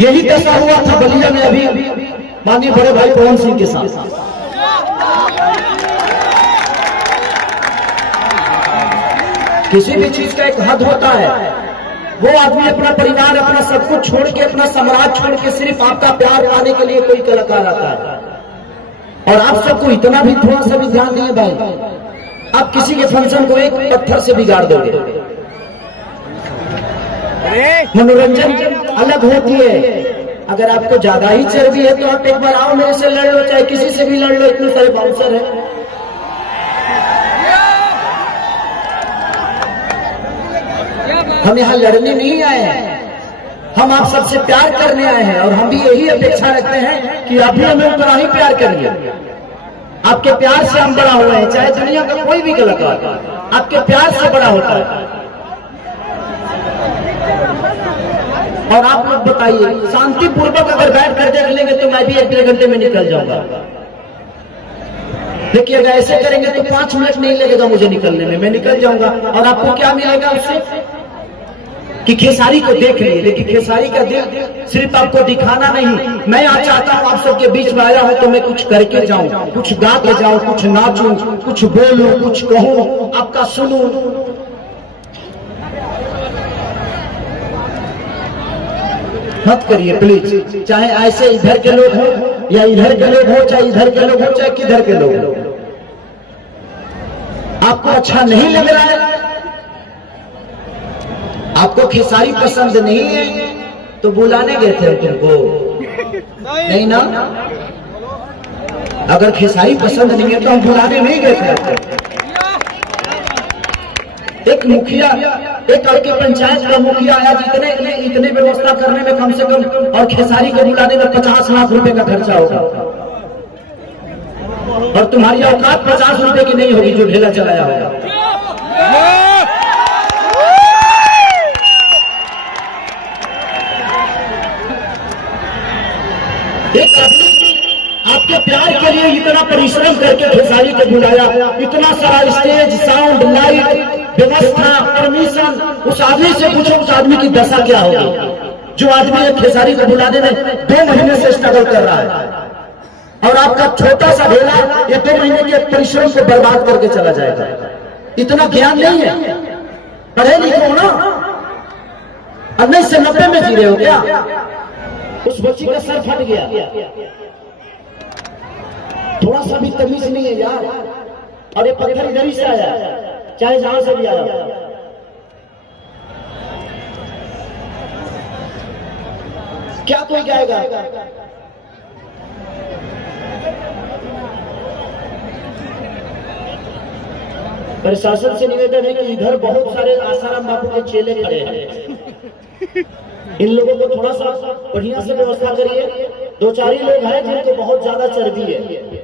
यही दशा हुआ था बलिया में अभी माननीय बड़े भाई पवन सिंह के साथ। किसी भी चीज का एक हद होता है। वो आदमी अपना परिवार, अपना सब कुछ छोड़ के, अपना साम्राज्य छोड़ के सिर्फ आपका प्यार पाने के लिए कोई कलाकार आता है। और आप सबको इतना भी थोड़ा सा भी ध्यान नहीं है भाई, आप किसी के फंक्शन को एक पत्थर से बिगाड़ दोगे। मनोरंजन अलग होती है। अगर आपको ज्यादा ही चर्बी है तो आप एक बार आओ, मेरे से लड़ लो, चाहे किसी से भी लड़ लो, इतने सारे बाउंसर है। हम यहाँ लड़ने नहीं आए हैं, हम आप सबसे प्यार करने आए हैं। और हम भी यही अपेक्षा रखते हैं कि आप भी हमें उतना ही प्यार करिए। आपके प्यार से हम बड़ा हुए हैं, चाहे दुनिया का कोई भी कलाकार आपके प्यार से बड़ा होता है। और आप लोग बताइए, शांतिपूर्वक अगर बैठ कर देख लेंगे तो मैं भी 1-1.5 घंटे में निकल जाऊंगा। देखिए अगर ऐसे करेंगे तो 5 मिनट नहीं लगेगा मुझे निकलने में, मैं निकल जाऊंगा। और आपको क्या मिलेगा उससे कि खेसारी को देख लिए। लेकिन खेसारी का दिल सिर्फ आपको दिखाना नहीं। मैं आज चाहता हूं आप सबके बीच में आया हूं तो मैं कुछ करके जाऊं, कुछ गा के जाऊं, कुछ नाचूं, कुछ बोलूं, कुछ कहूं, आपका सुनूं। मत करिए प्लीज, चाहे ऐसे इधर के लोग हो या इधर के लोग हो, चाहे इधर के लोग हो चाहे किधर के लोग हो। आपको अच्छा नहीं लग रहा है, आपको खेसारी पसंद नहीं है तो बुलाने गए थे तुमको, नहीं ना? अगर खेसारी पसंद नहीं है तो हम बुलाने नहीं गए थे। एक मुखिया, एक आपके पंचायत का मुखिया आया, इतने व्यवस्था करने में कम से कम, और खेसारी को बुलाने में 50 लाख रुपए का खर्चा होगा। और तुम्हारी औकात 50 रुपए की नहीं होगी जो ढेला चलाया होगा। एक आपके प्यार के लिए इतना परिश्रम करके खेसारी को बुलाया, इतना सारा स्टेज, साउंड, लाइट, व्यवस्था, परमिशन। उस आदमी से पूछो उस आदमी की दशा क्या होगी जो आदमी खेसारी को बुलाने में 2 महीने से स्ट्रगल कर रहा है। और आपका छोटा सा ढेला ये 2 महीने के परिश्रम को बर्बाद करके चला जाएगा। इतना ज्ञान नहीं है, पढ़े लिखे हो ना? 19 से 90 में जी रहे हो क्या? उस बच्ची का सर फट गया, थोड़ा सा भी तमीज नहीं है यार। और ये पत्थर इधर ही से आया, चाहे जहां से भी आया। क्या कोई गाएगा? प्रशासन से निवेदन है कि इधर बहुत सारे आसाराम बापू के चेले खड़े हैं, इन लोगों को थोड़ा सा बढ़िया से व्यवस्था करिए। 2-4 ही लोग हैं जिनको बहुत ज्यादा चर्बी है।